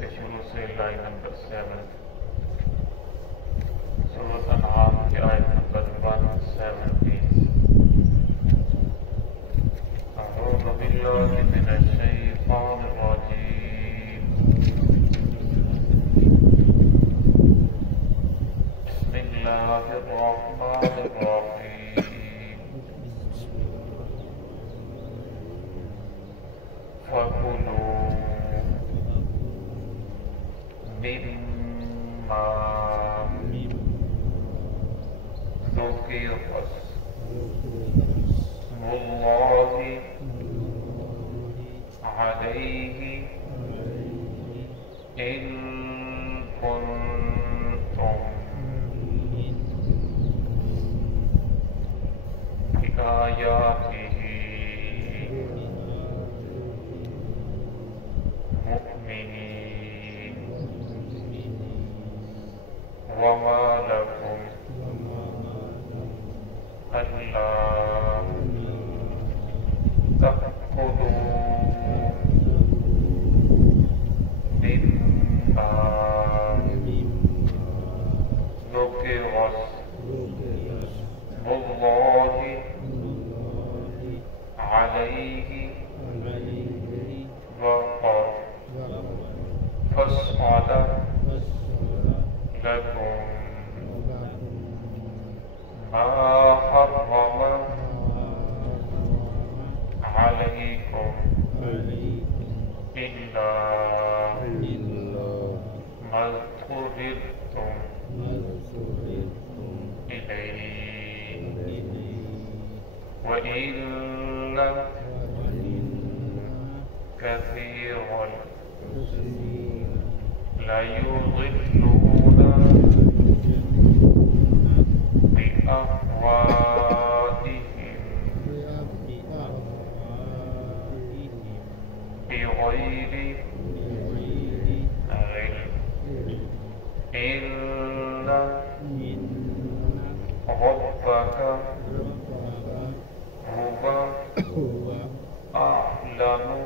के शुरू से लाइन नंबर 7 सूरत अनआम की आयत नंबर 170। अऊज़ु बिल्लाहि मिनश शैतानिर रजीम। बिस्मिल्लाहिर रहमानिर रहीम। फकुलू मिम्मा ज़ुकिर अस्मुल्लाहि अलैहि इन कुन्तुम बिआयातिही मुअ्मिनीन वमा लकुम अल्ला तअकुलू मिम्मा ज़ुकिरा अस्मुल्लाहि अलैहि वक़द फस्अल लकुम मा हर्रम अलैकुम इल्ला मज़्कुरितुम इलैहि व इन्न कसीरन लयुज़िल्लूना बिअहवाइहिम बिग़ैरि इल्म इन्न रब्बक हुवा अअलमु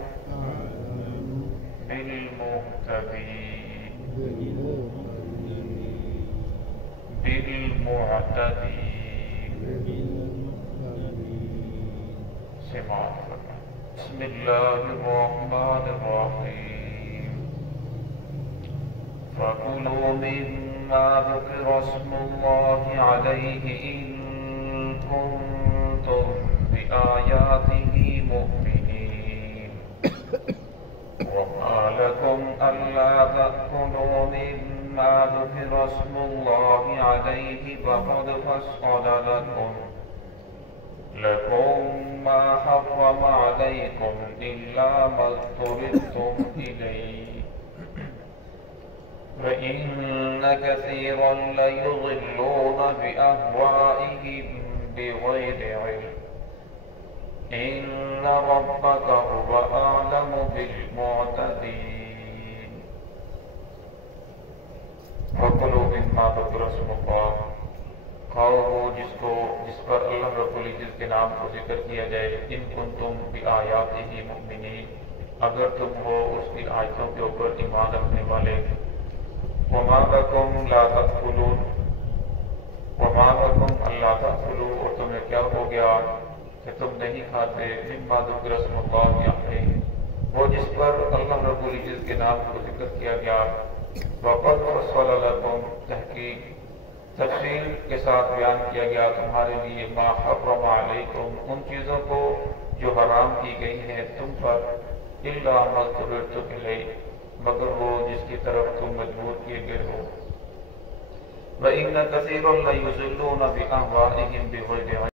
बिस्मिल्लाहिर्रहमानिर्रहीम। फकुलू मिम्मा ज़ुकिरा अस्मुल्लाहि अलैहि इन कुन्तुम बिआयातिही मुअ्मिनीन वमा लकुम अल्ला तअकुलू मिम्मा ज़ुकिरा अस्मुल्लाहि अलैहि वक़द फस्अल लकुम मा हर्रम अलैकुम इल्ला मज़्कुरितुम इलैहि व इन्न कसीरन लयुज़िल्लूना बिअहवाइहिम बिग़ैरि इल्म इन्न रब्बक हुवा अअलमु बिल्मुअ्तदीन। फकुलू मिम्मा ज़ुकिरा अस्मुल्लाह, खाओ वो जिस पर अल्लाह रब्बुल इज्जत के नाम को जिक्र किया जाए। इन कुन्तुम बिआयातिही मुअ्मिनीन, अगर तुम हो उसकी आयतों के ऊपर ईमान रखने वाले। वमा लकुम ला तअकुलून, वमा लकुम अल्ला तअकुलू, और तुम्हें क्या हो गया कि तुम नहीं खाते। मिम्मा ज़ुकिरा अस्मुल्लाहि अलैहि, वो जिस पर अल्लाह रब्बुल इज्जत के नाम को जिक्र किया गया। वक़द फस्अल लकुम, तहकीक तफसील के साथ बयान किया गया तुम्हारे लिए। मा हर्रम अलैकुम, उन चीज़ों को जो हराम की गई हैं तुम पर। इल्ला मज़्कुरितुम इलैहि, मगर वो जिसकी तरफ तुम मजबूर किए गए हो। व इन्न कसीरन लयुज़िल्लूना बिअहवाइहिम बिग़ैरि